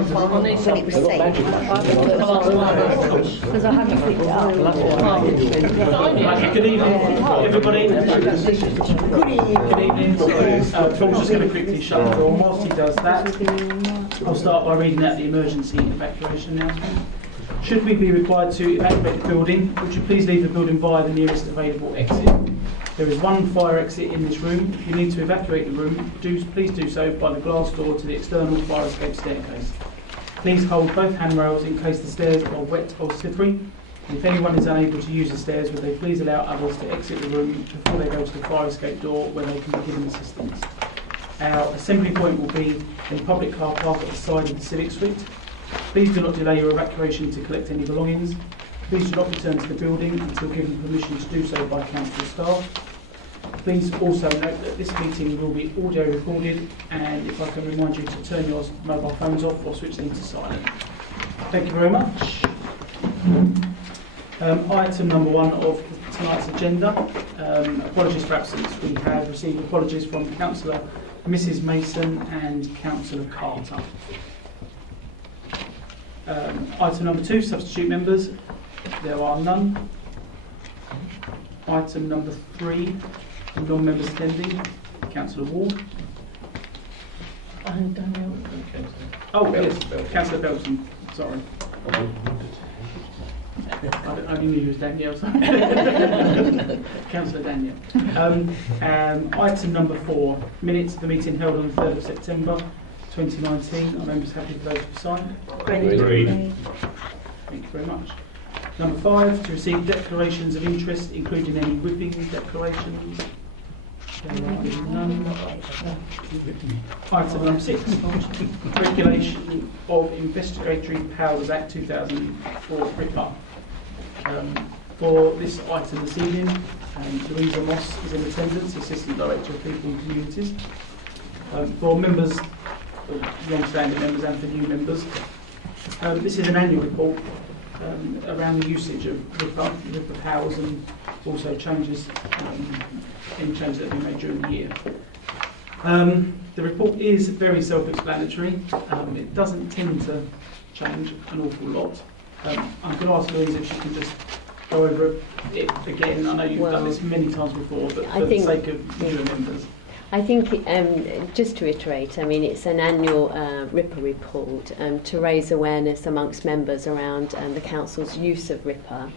Because I haven't picked it up. Good evening, everybody. Good evening. Paul's just going to quickly shut the door. Whilst he does that, I'll start by reading out the emergency evacuation announcement. Should we be required to evacuate the building, would you please leave the building via the nearest available exit? There is one fire exit in this room. If you need to evacuate the room, please do so by the glass door to the external fire escape staircase. Please hold both handrails in case the stairs are wet or slippery. And if anyone is unable to use the stairs, would they please allow others to exit the room before they go to the fire escape door where they can be given assistance. Our assembly point will be in the public car park at the side of the Civic Suite. Please do not delay your evacuation to collect any belongings. Please do not return to the building until given permission to do so by council staff. Please also note that this meeting will be audio recorded, and if I can remind you to turn your mobile phones off or switch them to silent. Thank you very much. Item number 1 of tonight's agenda, apologies for absence. We have received apologies from Councillor Mrs Mason and Councillor Carter. Item number 2, substitute members. There are none. Item number 3, non-members attending. Councillor Ward. Oh, yes, Councillor Belton. Sorry. I knew you was Danielle. Councillor Danielle. Item number 4, minutes of the meeting held on the 3rd of September 2019. Are members happy for those to sign? Agreed. Thank you very much. Number 5, to receive declarations of interest, including any whipping declarations. None. Item number 6, Regulation of Investigatory Powers Act 2004 RIPA. For this item this evening, Louisa Moss is in attendance, Assistant Director of People and Communities. For members, long-standing members and for new members, this is an annual report around the usage of RIPA powers and also changes, any changes that have been made during the year. The report is very self-explanatory. It doesn't tend to change an awful lot. I'm going to ask Louise if she can just go over it again. I know you've done this many times before, but for the sake of newer members. I think, just to reiterate, I mean, it's an annual RIPA report to raise awareness amongst members around the Council's use of RIPA,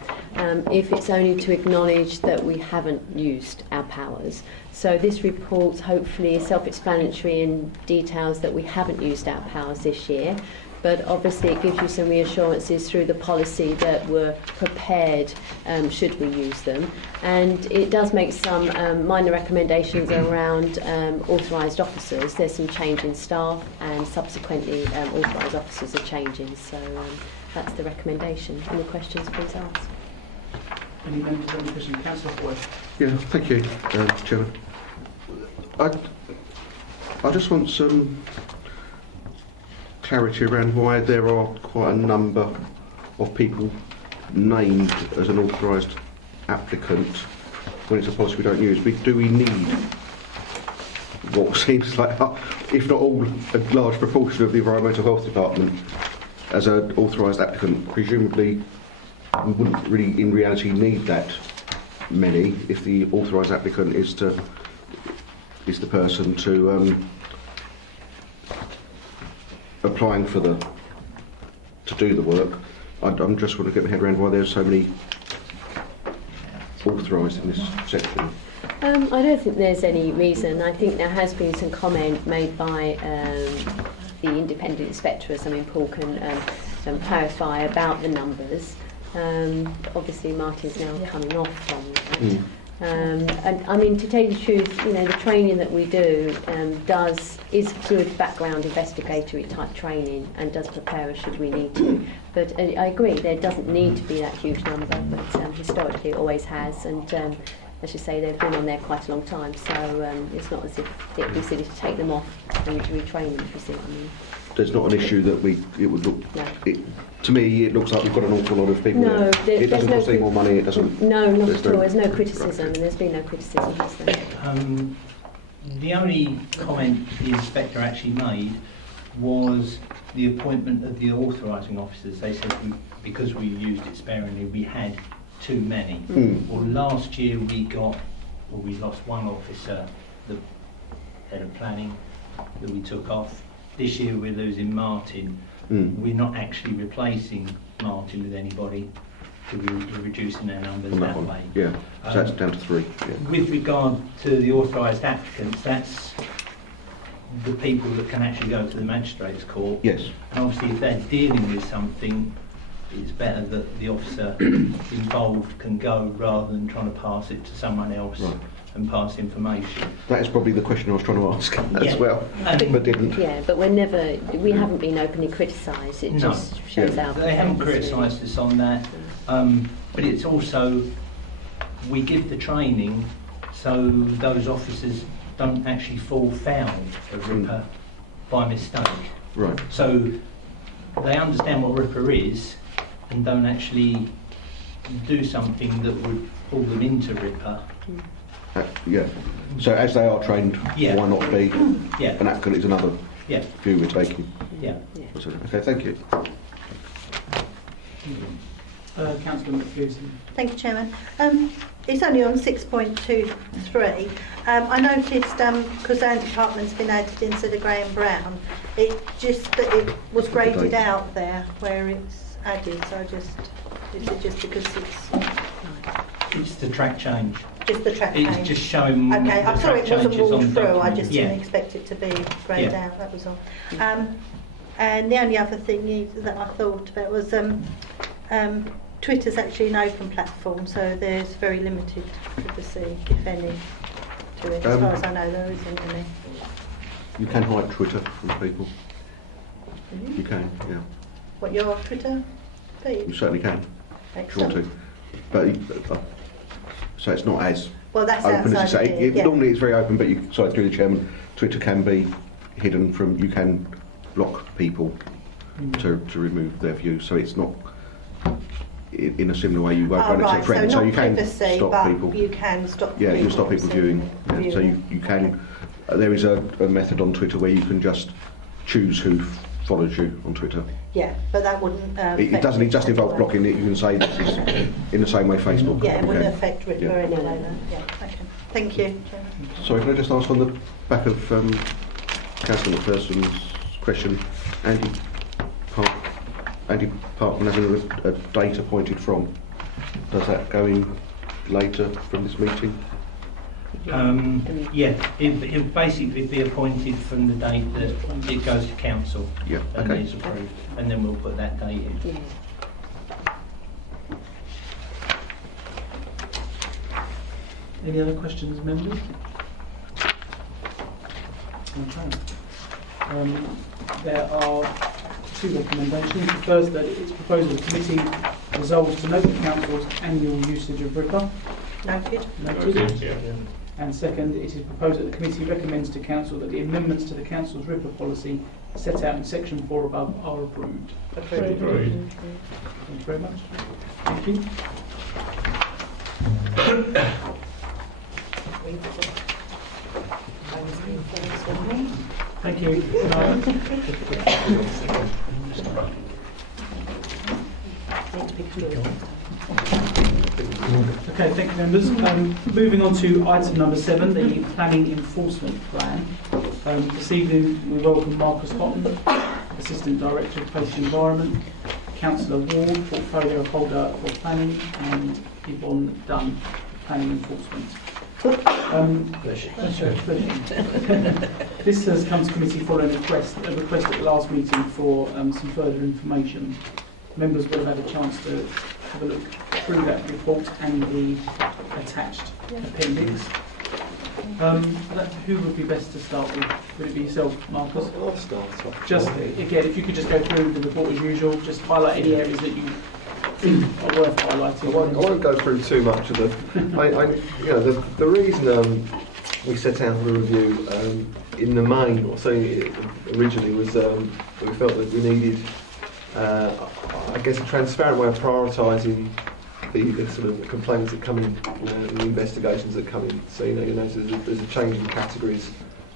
if it's only to acknowledge that we haven't used our powers. So this report hopefully is self-explanatory and details that we haven't used our powers this year. But obviously it gives you some reassurances through the policy that we're prepared should we use them. And it does make some minor recommendations around authorised officers. There's some change in staff and subsequently authorised officers are changing. So that's the recommendation. Any questions, please ask. Any members have any questions? Councillor Boyd. Yeah, thank you, Chairman. I just want some clarity around why there are quite a number of people named as an authorised applicant when it's a policy we don't use. Do we need what seems like, if not all, a large proportion of the Environmental Health Department as an authorised applicant? Presumably we wouldn't really in reality need that many if the authorised applicant is the person to applying for to do the work. I'm just want to get my head around why there's so many authorised in this section. I don't think there's any reason. I think there has been some comment made by the independent inspectors. I mean, Paul can clarify about the numbers. Obviously, Martin's now coming off from that. And I mean, to tell you the truth, you know, the training that we do is good background investigatory type training and does prepare us should we need to. But I agree, there doesn't need to be that huge number, but historically it always has. And as you say, they've been on there quite a long time, so it's not as if it would be silly to take them off and retrain them, if you see what I mean. There's not an issue that it would look. No. To me, it looks like we've got an awful lot of people. No, it doesn't cost any more money. It doesn't. No, not at all. There's no criticism, and there's been no criticism, has there? The only comment the inspector actually made was the appointment of the authorising officers, they said because we used it sparingly, we had too many. Well, last year we lost one officer, the head of planning, that we took off. This year we're losing Martin. We're not actually replacing Martin with anybody, because we're reducing our numbers On that one. way. Yeah, so that's down to 3. Yeah. With regard to the authorised applicants, that's the people that can actually go to the magistrates' court. Yes. And obviously if they're dealing with something, it's better that the officer involved can go rather than trying to pass it to someone else Right. and pass information. That is probably the question I was trying to ask Yeah. as well, And but didn't. Yeah, but we haven't been openly criticised. It No. just shows Yeah. our They haven't performance, really. criticised us on that, but it's also, we give the training so those officers don't actually fall foul of RIPA by mistake. Right. So they understand what RIPA is and don't actually do something that would pull them into RIPA. Yeah. So as they are trained, Yeah. why not be Yeah, an applicant is another yeah, view we're taking. yeah. Okay, thank you. Councillor McPherson. Thank you, Chairman. It's only on 6.23. I noticed, because our department's been added instead of Graham Brown, it just that it was graded out there where it's added. So is it just because it's It's the track change. just the track It's change? just showing Okay, the I saw track it wasn't changes on ruled the through. I document. just Yeah. didn't expect it to be greyed Yeah. out. That was all. And the only other thing that I thought about was Twitter's actually an open platform, so there's very limited privacy, if any, to it. As far as I know, there isn't any. You can hide Twitter from people. You can, yeah. What, your Twitter You feed? certainly can, if you want Excellent. to. But so it's not as Well, that's open as you outside say. of it, yeah. Normally it's very open, but through the chairman, Twitter can be hidden from. You can block people to remove their views. So it's not in a similar way. You won't Oh, run it to right, friends, so so not you can privacy, stop but people. you can stop Yeah, you can stop people from viewing. Yeah, so you can. There is a method on Twitter where you can just choose who follows you on Twitter. Yeah, but that wouldn't It doesn't. It just involves blocking it. You can say this is in the same way Facebook. Yeah, it wouldn't can. affect RIPA Yeah. anyway. Then. Yeah, okay. Thank you. Sorry, can I just ask on the back of Councillor McPherson's question, Andy Parkman having a date appointed from, does that go in later from this meeting? Yeah, it'll basically be appointed from the date that it goes to council Yeah, and okay. is approved, and then we'll put that date in. Yeah. Any other questions, members? Okay. There are 2 recommendations. The first, that it's proposed that the committee resolves to note the council's annual usage of RIPA. Noted. Noted. And second, it is proposed that the committee recommends to council that the amendments to the council's RIPA policy set out in section 4 above are approved. Approved. Thank you very much. Thank you. Thank you. Okay, thank you, members. Moving on to item number 7, the planning enforcement plan. This evening we welcome Marcus Houghton, Assistant Director of Place Environment, Councillor Ward, Portfolio Holder for Planning, and Yvonne Dunn, Planning Enforcement. This has come to committee following a request at the last meeting for some further information. Members will have had a chance to have a look through that report and the attached appendix. Who would be best to start with? Would it be yourself, Marcus? I'll start off. Just again, if you could just go through the report as usual, just highlight any areas that you think are worth highlighting. I won't go through too much of the. The reason we set out the review in the main, or certainly originally, was that we felt that we needed, I guess, a transparent way of prioritising the sort of complaints that come in, and the investigations that come in. So there's a change in categories.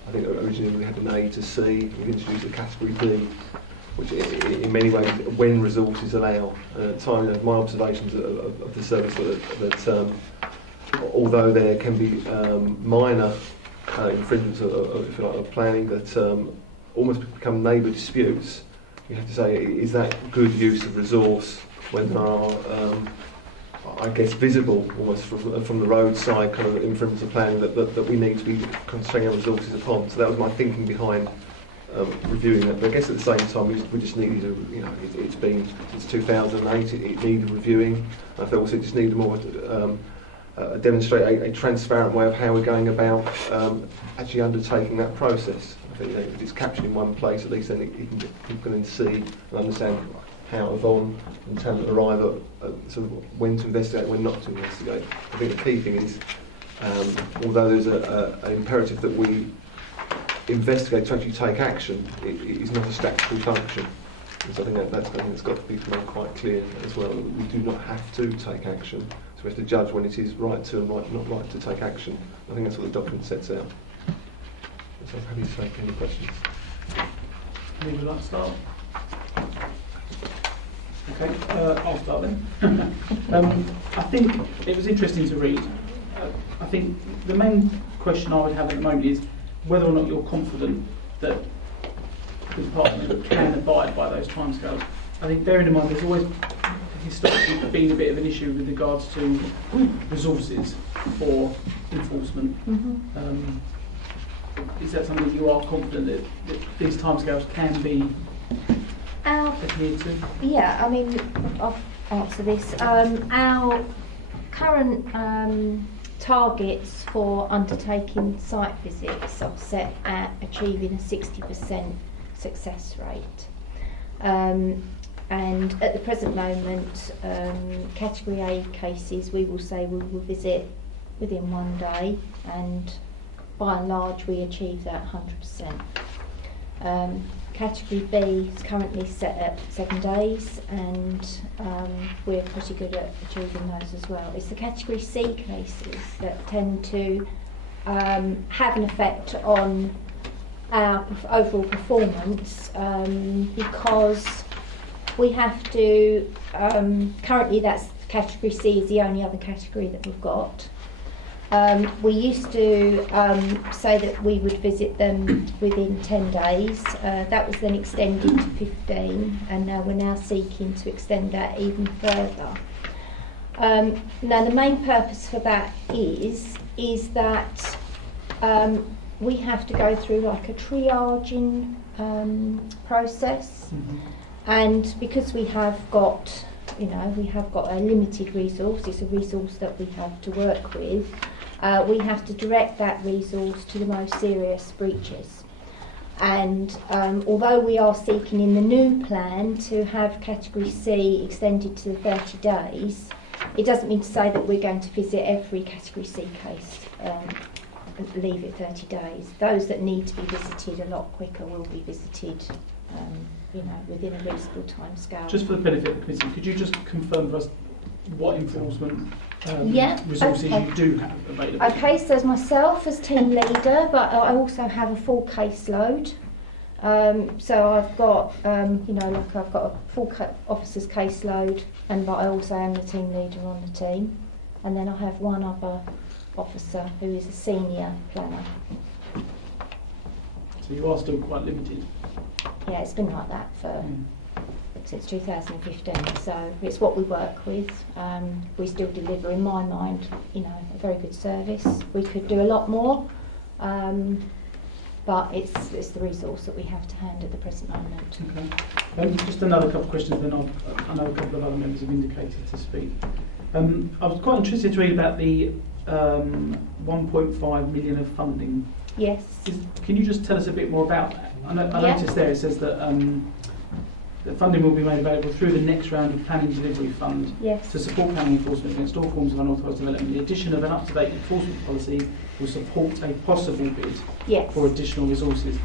I think originally we had an A to C. We introduced a category B. which in many ways, when resources allow. My observations of the service that although there can be minor infringements if you like, of planning that almost become neighbour disputes, you have to say, is that good use of resource when there are, I guess, visible almost from the roadside kind of infringements of planning that we need to be concentrating our resources upon. So that was my thinking behind reviewing that. But I guess at the same time, we just needed to, it's been since 2008, it needed reviewing. I felt also it just needed more demonstrate a transparent way of how we're going about actually undertaking that process. I think if it's captured in one place, at least then people can then see and understand how Yvonne and Tam arrive at sort of when to investigate and when not to investigate. I think the key thing is, although there's an imperative that we investigate to actually take action, it is not a statutory function. And so I think that's got to be made quite clear as well, that we do not have to take action. So we have to judge when it is right to and not right to take action. I think that's what the document sets out. So I'm happy to take any questions. Who would like to start? Okay, I'll start then. I think it was interesting to read. I think the main question I would have at the moment is whether or not you're confident that the department can abide by those timescales. I think bearing in mind there's always historically been a bit of an issue with regards to resources for enforcement. Is that something you are confident that these timescales can be adhered to? Yeah, I mean, I'll answer this. Our current targets for undertaking site visits are set at achieving a 60% success rate. And at the present moment, category A cases we will say we will visit within 1 day, and by and large we achieve that 100%. Category B is currently set at 7 days, and we're pretty good at achieving those as well. It's the category C cases that tend to have an effect on our overall performance, because we have to, currently that's category C is the only other category that we've got. We used to say that we would visit them within 10 days. That was then extended to 15, and now we're seeking to extend that even further. Now the main purpose for that is that we have to go through like a triaging process, and because we have got a limited resource, it's a resource that we have to work with. We have to direct that resource to the most serious breaches. And although we are seeking in the new plan to have category C extended to 30 days, it doesn't mean to say that we're going to visit every category C case and leave it 30 days. Those that need to be visited a lot quicker will be visited within a reasonable time scale. Just for the benefit of the committee, could you just confirm for us what enforcement resources you do have available? Okay, so as myself as team leader, but I also have a full caseload. So I've got, I've got a full officer's caseload, but I also am the team leader on the team. And then I have one other officer who is a senior planner. So you are still quite limited? Yeah, it's been like that since 2015, so it's what we work with. We still deliver, in my mind, a very good service. We could do a lot more, but it's the resource that we have to hand at the present moment. Okay. Just another couple of questions, then I know a couple of other members have indicated to speak. I was quite interested to read about the 1.5 million of funding. Yes. Can you just tell us a bit more about that? I noticed there it says that the funding will be made available through the next round of Planning Delivery Fund to support planning enforcement against all forms of unauthorised development. The addition of an up-to-date enforcement policy will support a possible bid for additional resources.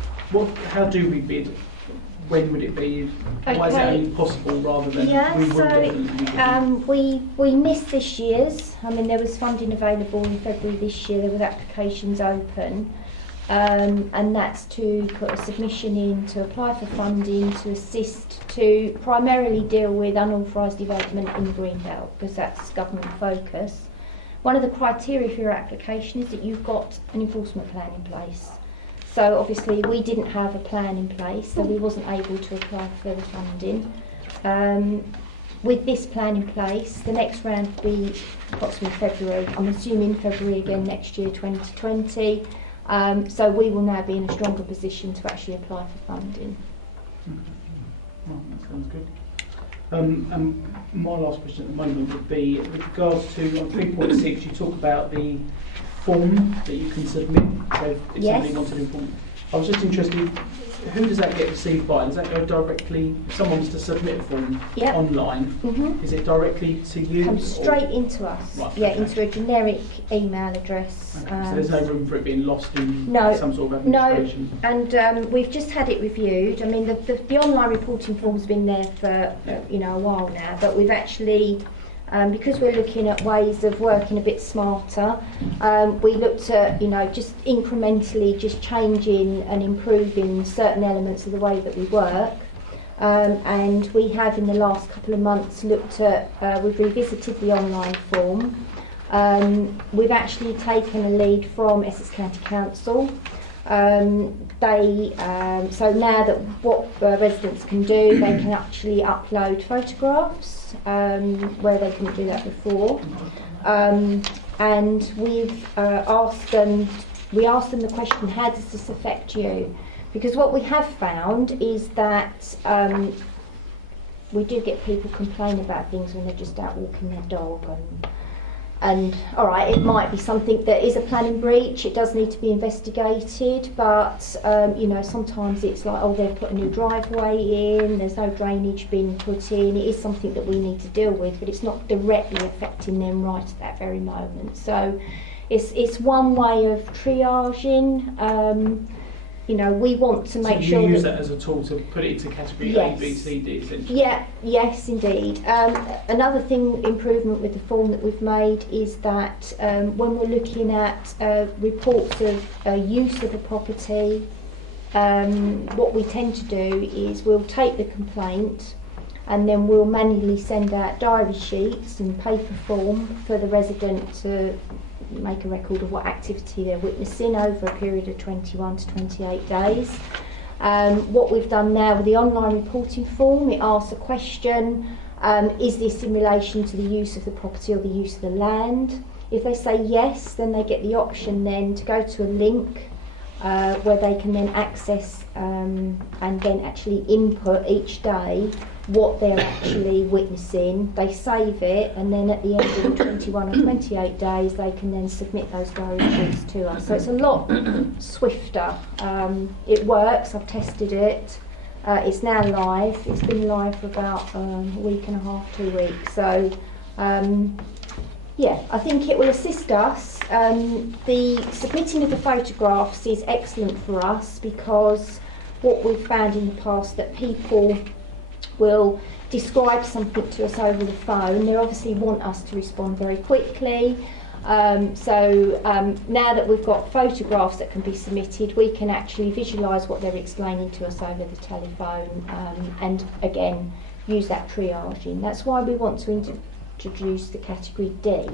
How do we bid? When would it be? Why is it only possible rather than we will definitely be we missed this year's. I mean, there was funding available in February this year. There was applications open. and that's to put a submission in to apply for funding to assist to primarily deal with unauthorised development in the green belt, because that's government focus. One of the criteria for your application is that you've got an enforcement plan in place. So obviously we didn't have a plan in place, so we wasn't able to apply for the funding. With this plan in place, the next round will be approximately February. I'm assuming February again next year, 2020. So we will now be in a stronger position to actually apply for funding. Well, that sounds good. And my last question at the moment would be, with regards to on 3.6, you talk about the form that you can submit. So if Yes. somebody wanted inform, I was just interested, who does that get received by? Does that go directly, if someone wants to submit a form Yep. online, is it directly to you? Comes or- straight into us. Right, Yeah, okay. into a generic email address. Okay, so there's no room for it being lost in No, some sort of no. administration? And we've just had it reviewed. I mean, the online reporting form's been there for a while now, but we've actually, because we're looking at ways of working a bit smarter, we looked at just incrementally just changing and improving certain elements of the way that we work. And we have in the last couple of months looked at, we've revisited the online form. We've actually taken a lead from Essex County Council. So now that what residents can do, they can actually upload photographs where they couldn't do that before. And we've asked them the question, how does this affect you? Because what we have found is that we do get people complain about things when they're just out walking their dog, and all right, it might be something that is a planning breach, it does need to be investigated, but sometimes it's like, oh, they've put a new driveway in, there's no drainage being put in, it is something that we need to deal with, but it's not directly affecting them right at that very moment. So it's one way of triaging. We want to make sure you use that as a tool to put it into category Yes. A, B, C, D, essentially? Yes, indeed. Another improvement with the form that we've made is that when we're looking at reports of use of a property, what we tend to do is we'll take the complaint and then we'll manually send out diary sheets in paper form for the resident to make a record of what activity they're witnessing over a period of 21 to 28 days. What we've done now with the online reporting form, it asks a question, is this in relation to the use of the property or the use of the land? If they say yes, then they get the option then to go to a link where they can then access and then actually input each day what they're actually witnessing. They save it, and then at the end of the 21 or 28 days they can then submit those diary sheets to us. So it's a lot swifter. It works, I've tested it. It's now live. It's been live for about a week and a half, 2 weeks. So I think it will assist us. The submitting of the photographs is excellent for us, because what we've found in the past that people will describe something to us over the phone. They obviously want us to respond very quickly. So now that we've got photographs that can be submitted, we can actually visualise what they're explaining to us over the telephone, and again use that triaging. That's why we want to introduce the category D,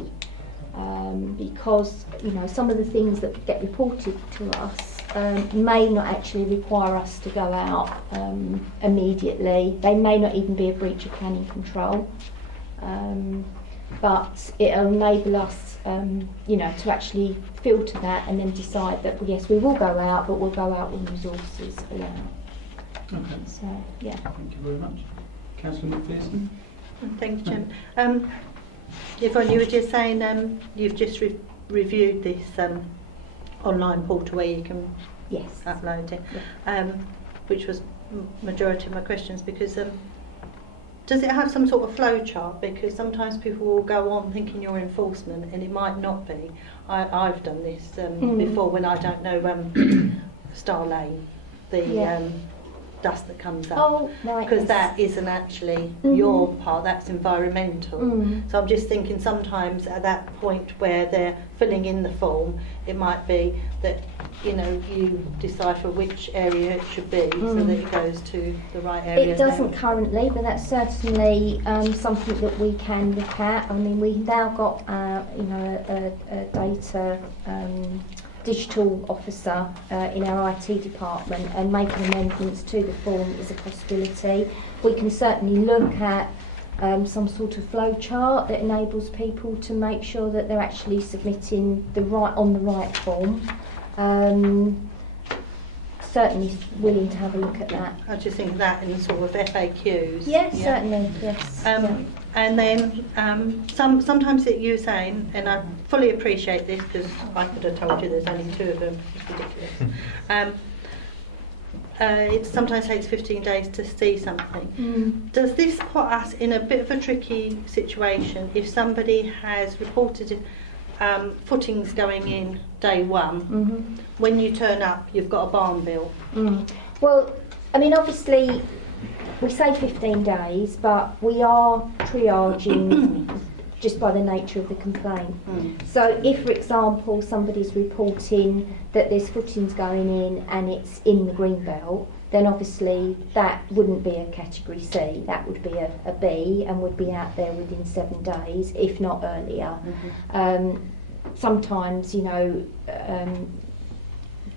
because some of the things that get reported to us may not actually require us to go out immediately. They may not even be a breach of planning control, but it'll enable us to actually filter that and then decide that yes, we will go out, but we'll go out when resources allow. Okay. So yeah. Thank you very much. Councillor McPherson? Thank you, Jim. Yvonne, you were just saying you've just reviewed this online portal where you can Yes. upload it, which was majority of my questions, because does it have some sort of flow chart? Because sometimes people will go on thinking you're enforcement and it might not be. I've done this before when I don't know Star Lane, the dust that comes up. Oh, right. Because Yes. that isn't actually your part, that's environmental. So I'm just thinking sometimes at that point where they're filling in the form, it might be that you decipher which area it should be so that it goes to the right area. It doesn't currently, but that's certainly something that we can look at. I mean, we've now got a data digital officer in our IT department, and making amendments to the form is a possibility. We can certainly look at some sort of flow chart that enables people to make sure that they're actually submitting the right form. Certainly willing to have a look at that. I just think that in sort of FAQs. Yes, certainly, yes. And then sometimes you're saying, and I fully appreciate this because I could have told you there's only 2 of them, it's ridiculous. It sometimes takes 15 days to see something. Does this put us in a bit of a tricky situation if somebody has reported footings going in day 1, when you turn up you've got a barn built? Well, I mean, obviously we say 15 days, but we are triaging just by the nature of the complaint. So if, for example, somebody's reporting that there's footings going in and it's in the green belt, then obviously that wouldn't be a category C, that would be a B and would be out there within 7 days, if not earlier. Sometimes,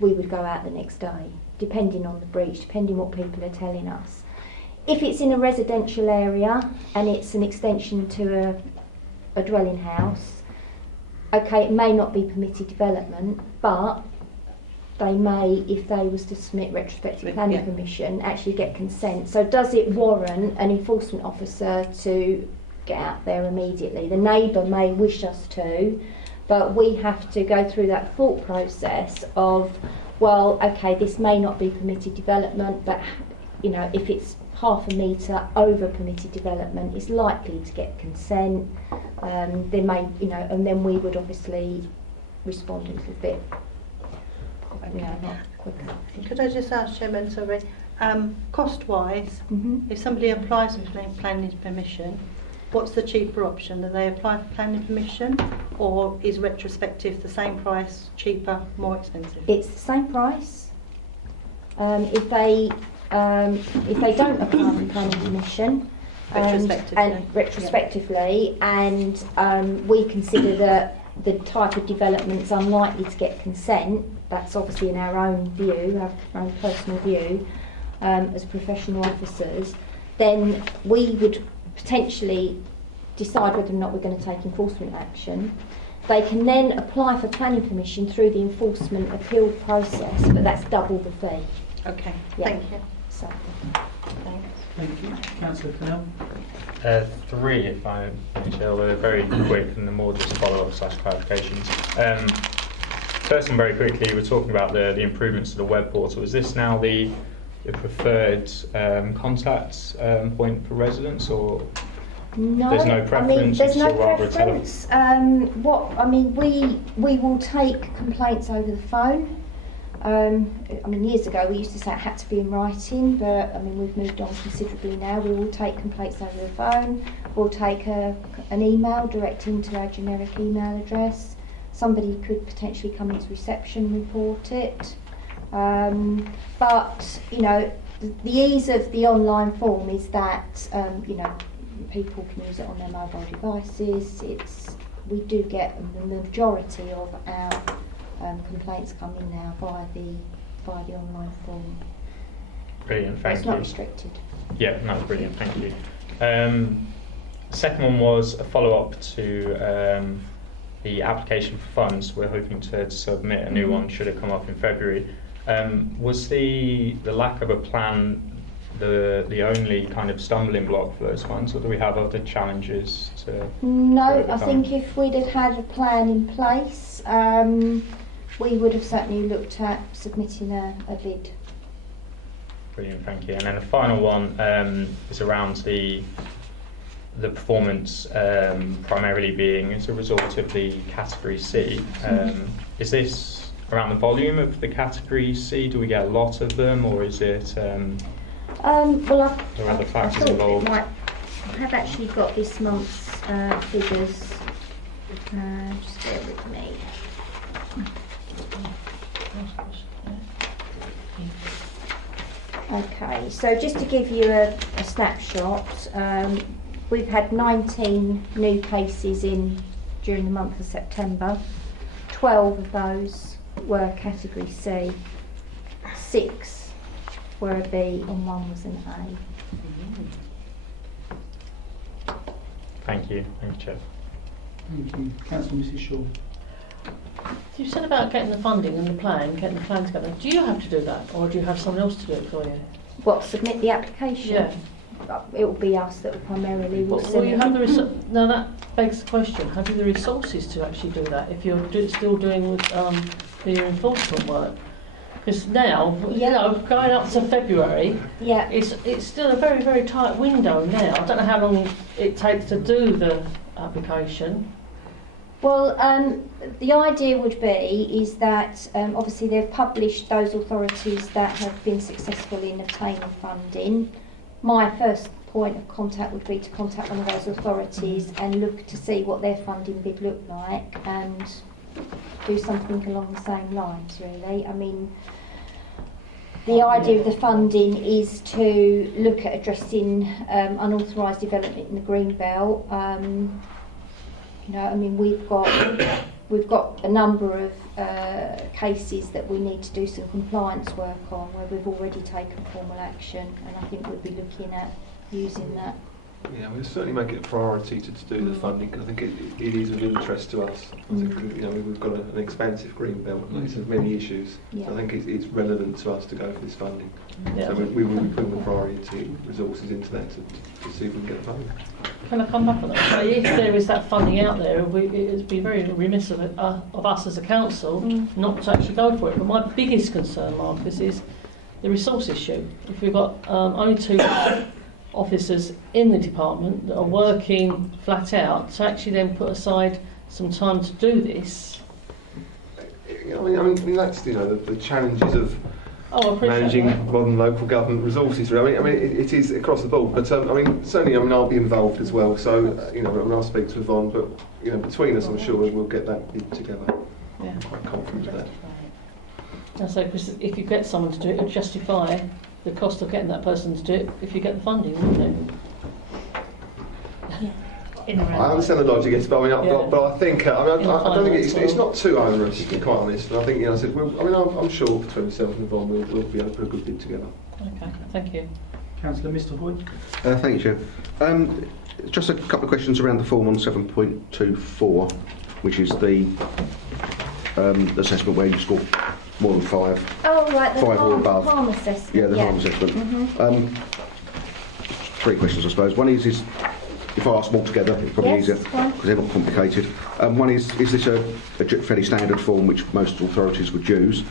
we would go out the next day, depending on the breach, depending what people are telling us. If it's in a residential area and it's an extension to a dwelling house, okay, it may not be permitted development, but they may, if they was to submit retrospective planning permission, actually get consent. So does it warrant an enforcement officer to get out there immediately? The neighbour may wish us to, but we have to go through that thought process of, well, okay, this may not be permitted development, but if it's half a metre over permitted development, it's likely to get consent. There may, and then we would obviously respond a little bit, not quicker. Could I just ask, Chairman, sorry, cost-wise, if somebody applies for planning permission, what's the cheaper option? Do they apply for planning permission, or is retrospective the same price, cheaper, more expensive? It's the same price. If they don't apply for planning permission, retrospectively, and we consider that the type of development's unlikely to get consent, that's obviously in our own view, our own personal view, as professional officers, then we would potentially decide whether or not we're going to take enforcement action. They can then apply for planning permission through the enforcement appeal process, but that's double the fee. Okay, Yeah. thank you. So, Thanks. Thank you. Councillor Connell. 3, if I may, Chair, they're very quick and the more just follow-up / clarifications. First one, very quickly, we're talking about the improvements to the web portal. Is this now the preferred contact point for residents, or no, there's no preference? There's no it's rather preference. We will take complaints over the phone. Years ago we used to say it had to be in writing, but we've moved on considerably now. We will take complaints over the phone. We'll take an email direct into our generic email address. Somebody could potentially come into reception, report it. But the ease of the online form is that people can use it on their mobile devices. We do get the majority of our complaints come in now via the online form. Brilliant, thank you. It's not restricted. Yeah, that's brilliant, thank you. Second one was a follow-up to the application for funds. We're hoping to submit a new one, should it come up in February. Was the lack of a plan the only kind of stumbling block for those funds, or do we have other challenges to No, I think if we'd have had a plan in place, we would have certainly looked at submitting a bid. Brilliant, thank you. And then the final one is around the performance primarily being as a result of the category C. Is this around the volume of the category C? Do we get a lot of them, or is it Well, there are other I factors thought involved? I have actually got this month's figures. Just bear with me. Okay, so just to give you a snapshot, we've had 19 new cases in during the month of September. 12 of those were category C, 6 were a B and 1 was an A. Thank you, Chair. Thank you. Councillor Mrs Shaw. You said about getting the funding and the plan, getting the plan together. Do you have to do that, or do you have someone else to do it for you? What, submit the application? Yeah. It will be us that will primarily will Well, you submit. have the now that begs the question: have you the resources to actually do that if you're still doing with the enforcement work? Because now, you know, going up to February, Yeah. it's still a very, very tight window now. I don't know how long it takes to do the application. Well, the idea would be is that obviously they've published those authorities that have been successful in obtaining funding. My first point of contact would be to contact one of those authorities and look to see what their funding bid looked like and do something along the same lines, really. I mean, the idea of the funding is to look at addressing unauthorised development in the Greenbelt. You know, I mean, we've got a number of cases that we need to do some compliance work on where we've already taken formal action, and I think we'll be looking at using that. Yeah, we'll certainly make it a priority to do the funding, because I think it is of interest to us. I think, you know, we've got an expansive green belt and there's many issues. Yeah. So I think it's relevant to us to go for this funding. Yeah. So we will be putting the priority resources into that to see if we can get the funding. Can I come back on that? So if there is that funding out there, it would be very remiss of us as a council not to actually go for it. But my biggest concern, Marcus, is the resource issue. If we've got only 2 officers in the department that are working flat out, to actually then put aside some time to do this. I mean that's, you know, the challenges of I appreciate managing that. modern local government resources. Really. I mean it is across the board. But I mean certainly, I mean I'll be involved as well. So you know, I mean, I'll speak to Yvonne. But you know, between us, I'm sure we'll get that bid together. Yeah. I'm quite confident of that. And so, because if you get someone to do it, it'll justify the cost of getting that person to do it if you get the funding, wouldn't it? I understand the logic, yes, but I mean, Yeah. but I think I don't think it's finance, not too onerous, to be quite honest. And I think, you know, I said, I'm sure between myself and Yvonne we'll be able to put a good bid together. Okay, thank you. Councillor Mr Hoyt. Thank you, Chair. Just a couple of questions around the form on 7.24, which is the assessment where you score more than 5. Oh, right, the 5 or above. harm assessment. Yeah, the harm assessment. 3 questions, I suppose. One is if I ask them all together, it's probably Yes, easier fine. because they're not complicated. One is this a fairly standard form which most authorities would use?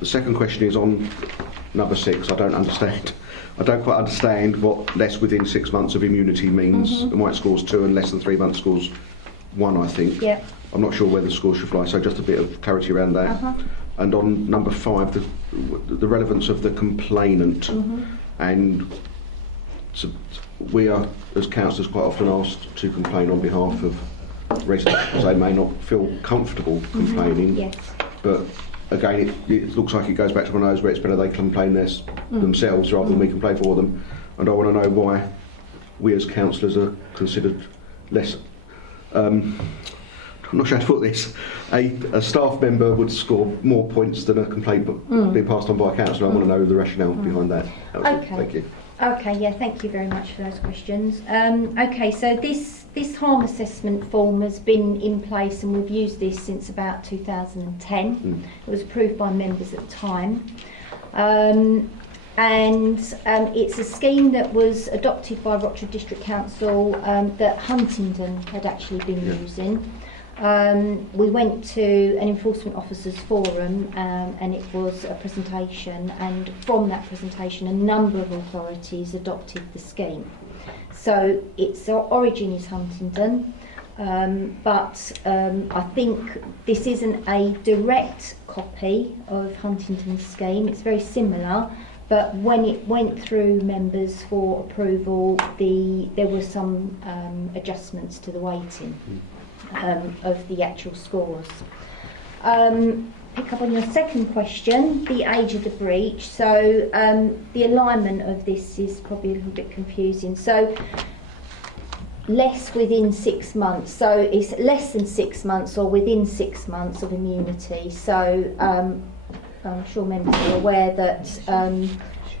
The second question is on number 6. I don't quite understand what less within 6 months of immunity means, and why it scores 2 and less than 3 months scores 1, I think. Yeah. I'm not sure where the scores should fly, so just a bit of clarity around that. And on number 5, the relevance of the complainant. And so we are, as councillors, quite often asked to complain on behalf of residents because they may not feel comfortable complaining. Yes. But again, it looks like it goes back to one of those where it's better they complain themselves rather than we complain for them. And I want to know why we as councillors are considered less. I'm not sure how to put this. A staff member would score more points than a complaint being passed on by a councillor. I want to know the rationale behind that. Okay. Thank you. Okay, yeah, thank you very much for those questions. Okay, so this harm assessment form has been in place and we've used this since about 2010. It was approved by members at the time. It's a scheme that was adopted by Rochford District Council that Huntingdon had actually been using. We went to an enforcement officers forum and it was a presentation, and from that presentation a number of authorities adopted the scheme. So its origin is Huntingdon, but I think this isn't a direct copy of Huntingdon's scheme. It's very similar, but when it went through members for approval, there were some adjustments to the weighting of the actual scores. pick up on your second question, the age of the breach. So the alignment of this is probably a little bit confusing. So less within 6 months. So it's less than 6 months or within 6 months of immunity. So I'm sure members are aware that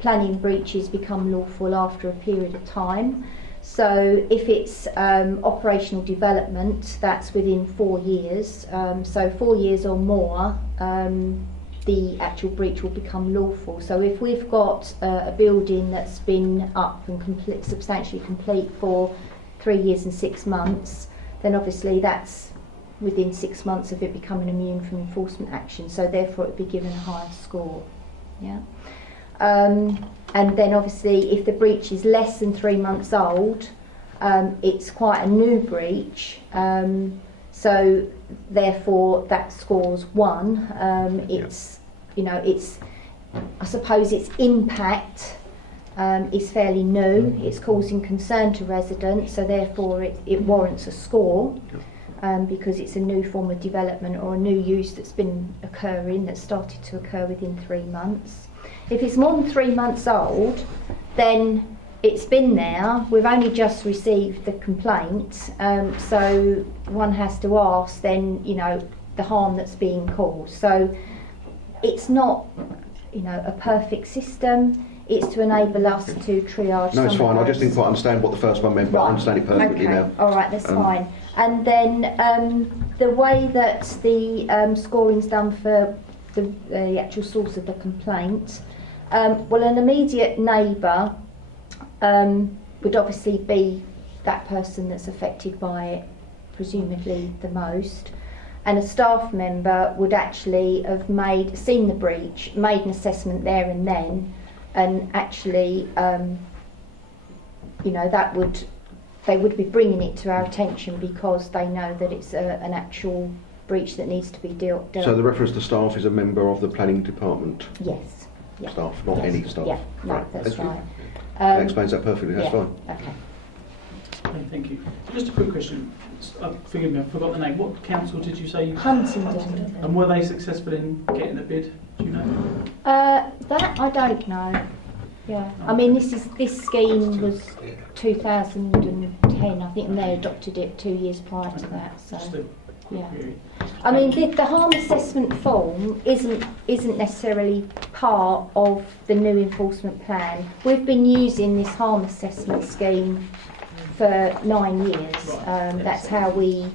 planning breaches become lawful after a period of time. So if it's operational development, that's within 4 years. So 4 years or more, the actual breach will become lawful. So if we've got a building that's been up and substantially complete for 3 years and 6 months, then obviously that's within 6 months of it becoming immune from enforcement action. So therefore it would be given a higher score. Yeah. And then obviously if the breach is less than 3 months old, it's quite a new breach, so therefore that scores 1. It's, you know, it's, I suppose its impact is fairly new, it's causing concern to residents, so therefore it warrants a score. Because it's a new form of development or a new use that's been occurring, that's started to occur within 3 months. If it's more than 3 months old, then it's been there. We've only just received the complaint, so one has to ask then, you know, the harm that's being caused. So it's not, you know, a perfect system. It's to enable us to triage. No, it's fine. I just didn't quite understand what the first one meant, but I understand it perfectly now. All right, that's fine. And then the way that the scoring's done for the actual source of the complaint, well, an immediate neighbour would obviously be that person that's affected by it, presumably the most. And a staff member would actually have seen the breach, made an assessment there and then, and actually, you know, they would be bringing it to our attention because they know that it's an actual breach that needs to be dealt. So the reference to staff is a member of the planning department? Yes. Yeah. Staff, not any staff? Yeah, no, right. that's right. That explains that perfectly, that's fine. Okay. Okay, thank you. Just a quick question. Forgive me, I forgot the name. What council did you say you... Huntingdon. And were they successful in getting a bid? Do you know? That I don't know. Yeah, I mean this scheme was 2010, I think, and they adopted it 2 years prior to that. So yeah, I mean the harm assessment form isn't necessarily part of the new enforcement plan. We've been using this harm assessment scheme for 9 years. That's how we,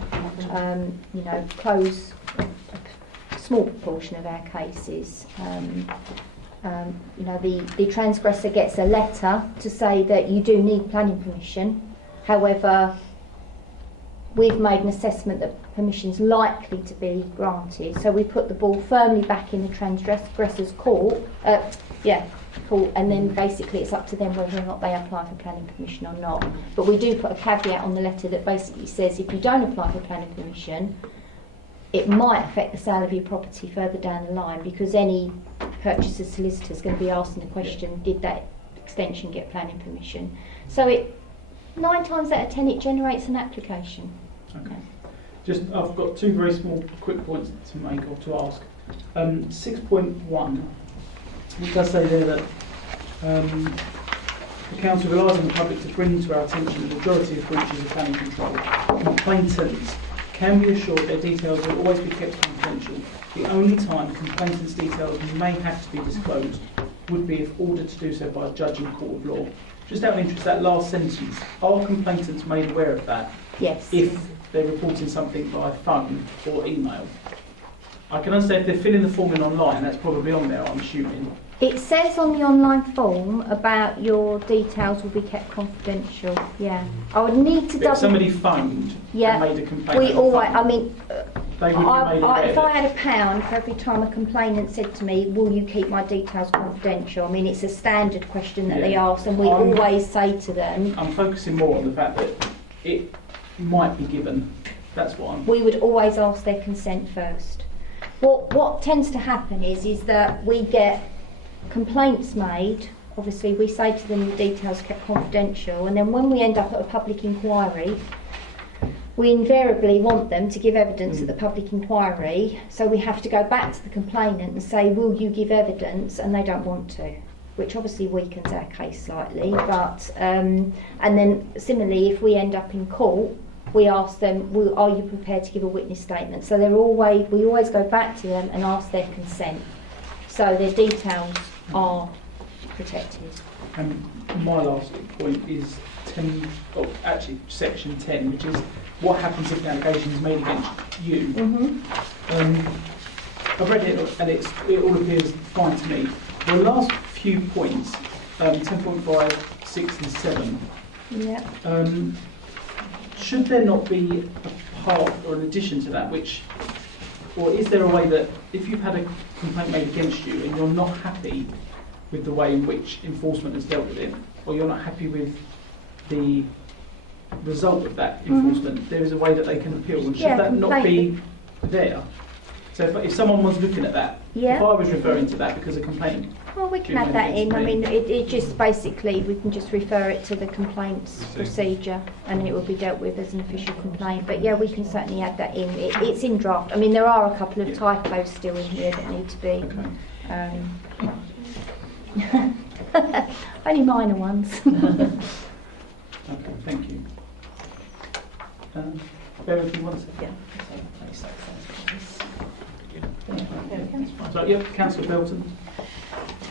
you know, close a small proportion of our cases. You know, the transgressor gets a letter to say that you do need planning permission. However, we've made an assessment that permission's likely to be granted, so we put the ball firmly back in the transgressor's court, and then basically it's up to them whether or not they apply for planning permission or not. But we do put a caveat on the letter that basically says if you don't apply for planning permission, it might affect the sale of your property further down the line, because any purchaser's solicitor is going to be asking the question, did that extension get planning permission? So it 9 times out of 10 it generates an application. Okay. Just, I've got 2 very small quick points to make or to ask. 6.1, it does say there that the council relies on the public to bring to our attention the majority of breaches of planning control. Complainants can be assured their details will always be kept confidential. The only time complainants' details may have to be disclosed would be if ordered to do so by a judge in court of law. Just out of interest, that last sentence, are complainants made aware of that? Yes. If they're reporting something by phone or email? I can understand if they're filling the form in online, that's probably on there, I'm assuming. It says on the online form about your details will be kept confidential. Yeah, I would need to But double. if somebody phoned and made a complaint, We on the always. phone, I mean, they would be made aware if I that- had £1 for every time a complainant said to me, "Will you keep my details confidential?" I mean, it's a standard question that they Yeah. ask, and we always say to them, I'm focusing more on the fact that it might be given. That's what I'm... we would always ask their consent first. What tends to happen is that we get complaints made. Obviously, we say to them the details kept confidential, and then when we end up at a public inquiry, we invariably want them to give evidence at the public inquiry, so we have to go back to the complainant and say, will you give evidence? And they don't want to, which obviously weakens our case slightly. But and then similarly, if we end up in court, we ask them, are you prepared to give a witness statement? So we always go back to them and ask their consent, so their details are protected. And my last point is section 10, which is what happens if an allegation is made against you. I've read it and it all appears fine to me. The last few points, 10.5, 6 and 7, should there not be a part or an addition to that, or is there a way that if you've had a complaint made against you and you're not happy with the way in which enforcement has dealt with it, or you're not happy with the result of that enforcement, there is a way that they can appeal, and should that not be there? So if someone was looking at that, if I was referring to that because a complaint... Well, we can add that in. I mean, it just basically, we can just refer it to the complaints procedure and it will be dealt with as an official complaint. But yeah, we can certainly add that in. It's in draft. I mean, there are a couple of typos still in here that need to be... only minor ones. Okay, thank you. Bear with me one second. So, Councillor Belton.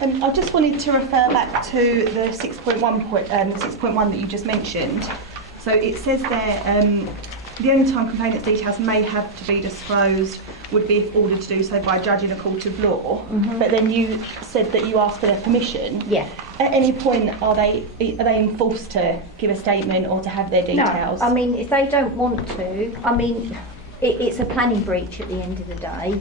I just wanted to refer back to the 6.1 that you just mentioned. So it says there, the only time complainant's details may have to be disclosed would be if ordered to do so by a judge in a court of law. But then you said that you asked for their permission. Yeah. At any point, are they enforced to give a statement or to have their details? No. I mean, if they don't want to, I mean, it's a planning breach at the end of the day.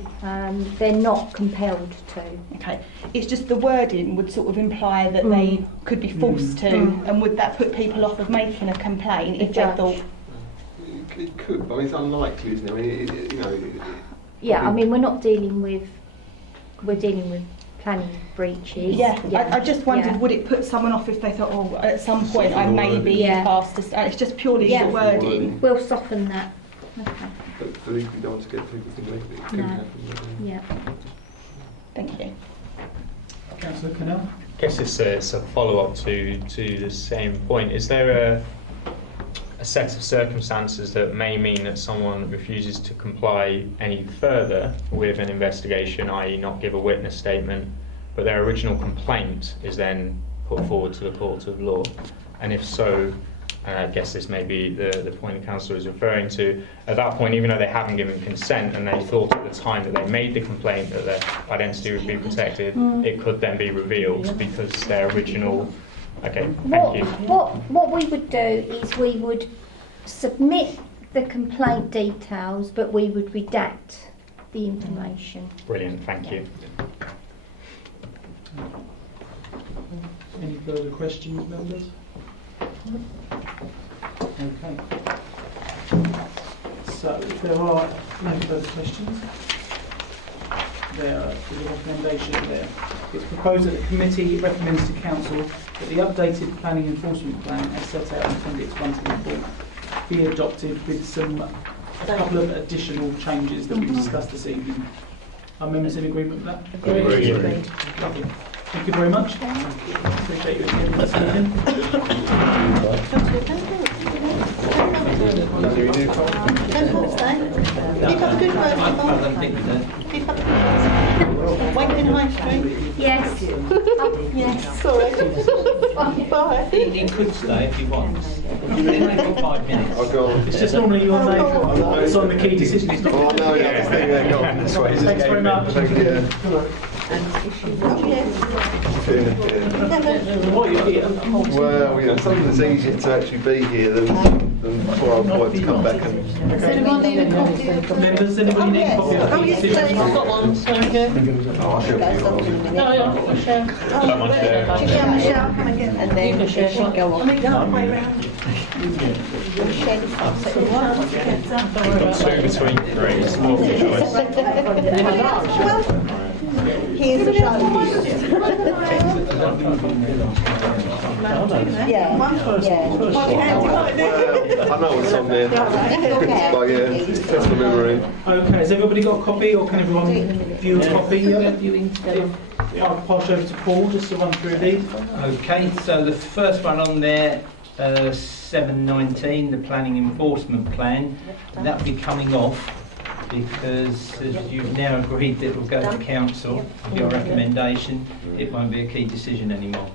They're not compelled to. Okay. It's just the wording would sort of imply that they could be forced to, and would that put people off of making a complaint if they thought? It could, but I mean, it's unlikely, isn't it? I mean, I mean, we're dealing with planning breaches. I just wondered, would it put someone off if they thought, oh, at some point I may be asked to... It's just purely the wording. We'll soften that. Okay. But equally don't want to get people thinking it could happen. Yeah. Thank you. Councillor Cannell. I guess it's a follow-up to the same point. Is there a set of circumstances that may mean that someone refuses to comply any further with an investigation, i.e. not give a witness statement, but their original complaint is then put forward to the court of law? And if so, and I guess this may be the point the councillor is referring to, at that point, even though they haven't given consent and they thought at the time that they made the complaint that their identity would be protected, it could then be revealed because their original... Okay, thank you. What we would do is we would submit the complaint details, but we would redact the information. Brilliant, thank you. Any further questions, members? Okay. So, if there are no further questions, there is a recommendation there. It's proposed that the committee recommends to council that the updated planning enforcement plan as set out in Appendix 1 to the report be adopted with a couple of additional changes that we've discussed this evening. Are members in agreement with that? Agreed. Lovely. Thank you very much. Appreciate your attendance this evening. Waiting High Street? Yes. Yes, sorry. Bye. He could stay if he wants. He's been there for 5 minutes. I'll go on. It's just normally your name. It's on the key decision. It's not. Oh, no, yeah, I think they're going this way. Thanks very much. Thank you. What you're here. Well, you know, something that's easier to actually be here than before I wanted to come back and... Does anyone need a copy of the... Members, anybody need a copy of the yes, decision? please. I've got one, thank you. Oh, I should be on. No, yeah, Michelle. Someone share. Yeah, Michelle, come and get and then you can go on. I mean, go way round. Two between three, it's more of a choice. Here's a show. Yeah. Yeah. I know what's on there. But yeah, test my memory. Okay, has everybody got a copy, or can everyone view a copy? I'll pass over to Paul just to run through these. Okay, so the first one on there, 719, the planning enforcement plan, that will be coming off because as you've now agreed that it will go to council, your recommendation, it won't be a key decision anymore.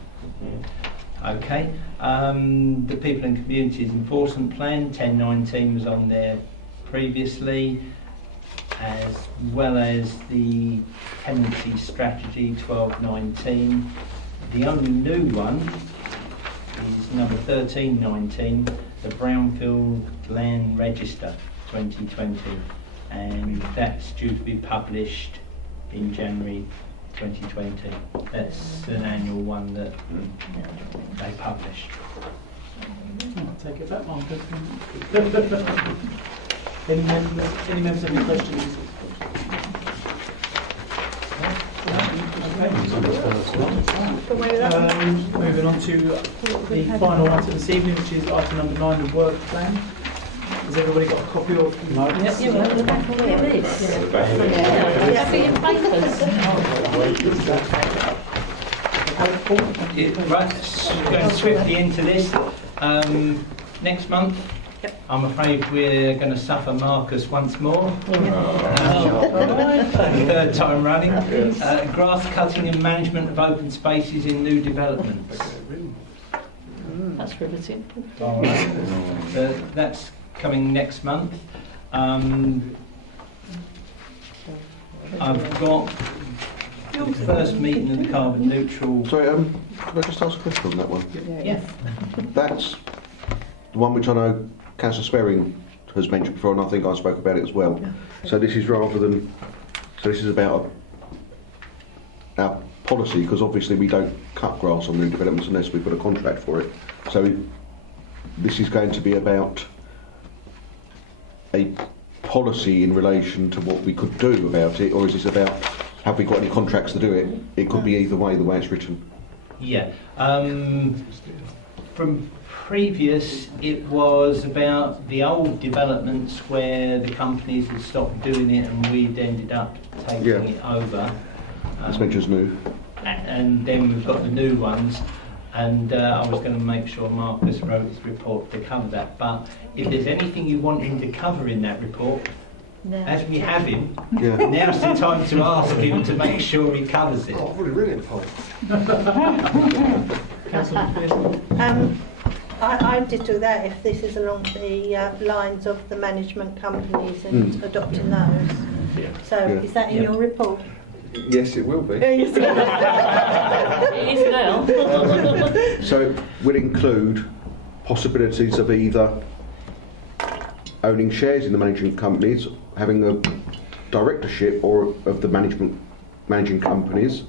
Okay, the people and communities enforcement plan, 1019 was on there previously, as well as the tenancy strategy 1219. The only new one is number 1319, the Brownfield Land Register 2020, and that's due to be published in January 2020. That's an annual one that they publish. I'll take it back, Marcus. Any members have any questions? Moving on to the final item this evening, which is item number 9, the work plan. Has everybody got a copy of? No. Yes, you will. The back of it is. Right, going swiftly into this. Next month, I'm afraid we're going to suffer Marcus once more. Third time running. Grass cutting and management of open spaces in new developments. That's riveting. All right. So that's coming next month. I've got the first meeting of the carbon neutral. Sorry, can I just ask a question on that one? Yeah. That's the one which I know Councillor Sperring has mentioned before, and I think I spoke about it as well. So this is rather than, so this is about our policy, because obviously we don't cut grass on new developments unless we've got a contract for it. So this is going to be about a policy in relation to what we could do about it, or is this about have we got any contracts to do it? It could be either way, the way it's written. Yeah. From previous, it was about the old developments where the companies had stopped doing it and we'd ended up taking it over. This mentions new. And then we've got the new ones. And I was going to make sure Marcus wrote his report to cover that. But if there's anything you want him to cover in that report, as we have him, now's the time to ask him to make sure he covers it. Oh, brilliant, Paul. I did do that if this is along the lines of the management companies and adopting those. So is that in your report? Yes, it will be. It is now. So it will include possibilities of either owning shares in the managing companies, having a directorship or of the managing companies,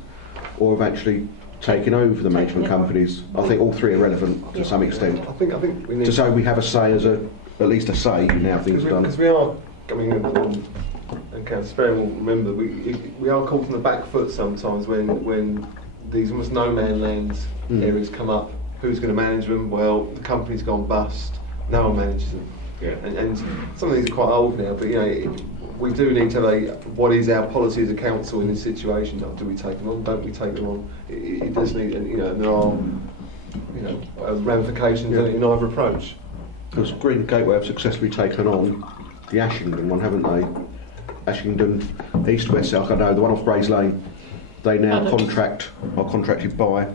or of actually taking over the management companies. I think all three are relevant to some extent. I think we need to say we have a say as at least a say in how things are done. Because we are, I mean, and Councillor Sperry will remember, we are caught on the back foot sometimes when these almost no man land areas come up. Who's going to manage them? Well, the company's gone bust. No one manages them. Yeah. And some of these are quite old now, but you know, we do need to have what is our policy as a council in this situation? Do we take them on? Don't we take them on? It does need, and you know, there are ramifications in either approach. Because Green Gateway have successfully taken on the Ashington one, haven't they? Ashington, East, West, South. I know the one off Grays Lane. They now are contracted by.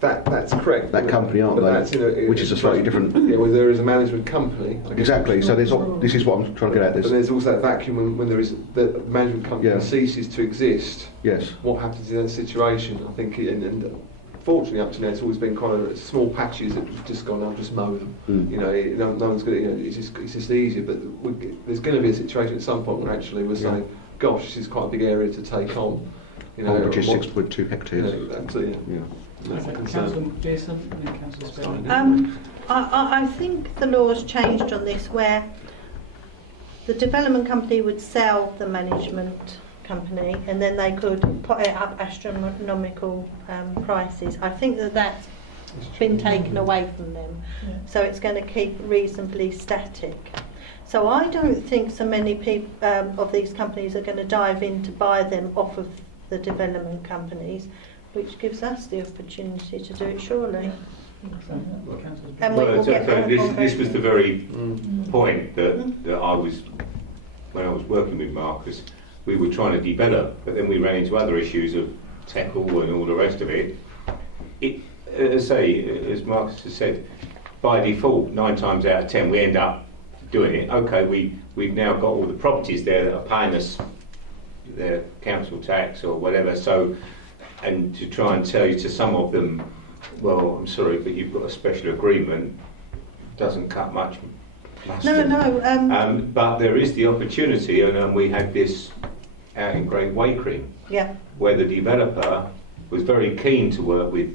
That's correct. That company, aren't they? That's which is a slightly different. Yeah, well, there is a management company. Exactly. So this is what I'm trying to get at. This. But there's also that vacuum when there is the management company ceases to exist. Yes. What happens in that situation? I think, and fortunately up to now, it's always been kind of small patches that we've just gone, I'll just mow them. You know, no one's going to. You know, it's just easier. But there's going to be a situation at some point where actually we're saying, gosh, this is quite a big area to take on. You know, which is 6.2 hectares. You know, absolutely. Yeah. Councillor Pearson and Councillor Sperry. I think the law's changed on this, where the development company would sell the management company and then they could put it up astronomical prices. I think that been taken away from them. Yeah. So it's going to keep reasonably static. So I don't think so many people of these companies are going to dive in to buy them off of the development companies, which gives us the opportunity to do it surely. And we will get more this was the very Mm. point that I was, when I was working with Marcus, we were trying to develop, but then we ran into other issues of tackle and all the rest of it. As I say, as Marcus has said, by default, 9 times out of 10, we end up doing it. Okay, we've now got all the properties there that are paying us their council tax or whatever, so, and to try and tell you to some of them, well, I'm sorry, but you've got a special agreement, doesn't cut much mustard. No. But there is the opportunity, and we had this out in Great Wakering, Yeah. where the developer was very keen to work with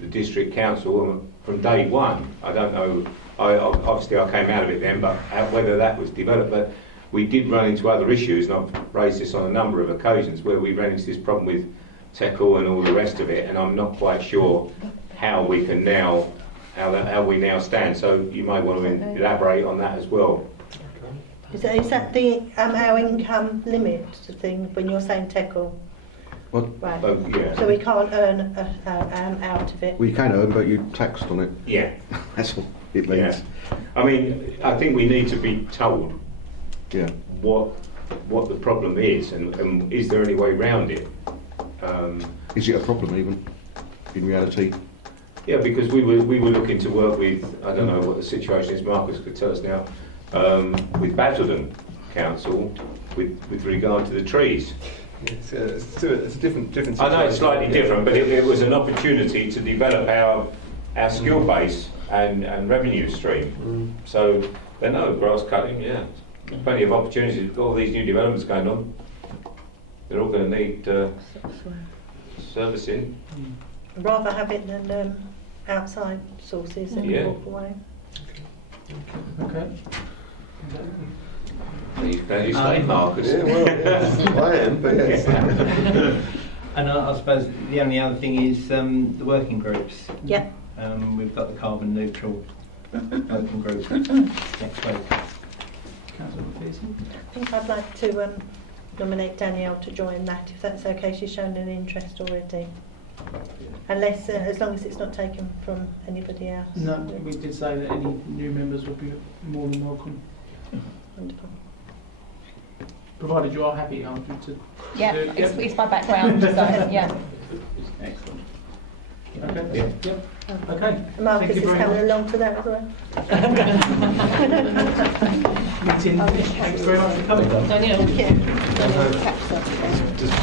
the district council from day one. I don't know, obviously I came out of it then, but whether that was developed, but we did run into other issues, and I've raised this on a number of occasions, where we ran into this problem with TECL and all the rest of it, and I'm not quite sure how we can now, how we now stand. So you may want to elaborate on that as well. Is that the our income limit thing when you're saying TECL? What? Right. Oh, yeah. So we can't earn out of it. Well, you can earn, but you're taxed on it. Yeah. That's all it means. Yeah. I mean, I think we need to be told Yeah. what the problem is, and is there any way around it? Is it a problem even, in reality? Yeah, because we were looking to work with, I don't know what the situation is, Marcus could tell us now, with Basildon Council with regard to the trees. It's a different situation. I know it's slightly different, but it was an opportunity to develop our skill base and revenue stream. So, but no, grass cutting, yeah. Plenty of opportunities. We've got all these new developments going on. They're all going to need servicing. I'd rather have it than outside sources that Yeah. walk away. Okay. You stay, Marcus. Yeah, well, yes, I am, but yes. And I suppose the only other thing is the working groups. Yeah. We've got the carbon neutral working group next week. Councillor McPherson. I think I'd like to nominate Danielle to join that, if that's okay. She's shown an interest already. Unless, as long as it's not taken from anybody else. No, we did say that any new members would be more than welcome, Wonderful. provided you are happy, aren't you? Yeah, to it's my background, so yeah. Excellent. Okay. Yep. Okay. Marcus Thank you is very coming much. along for that as well. Meeting. Thanks very much for coming. Danielle. Yeah. Just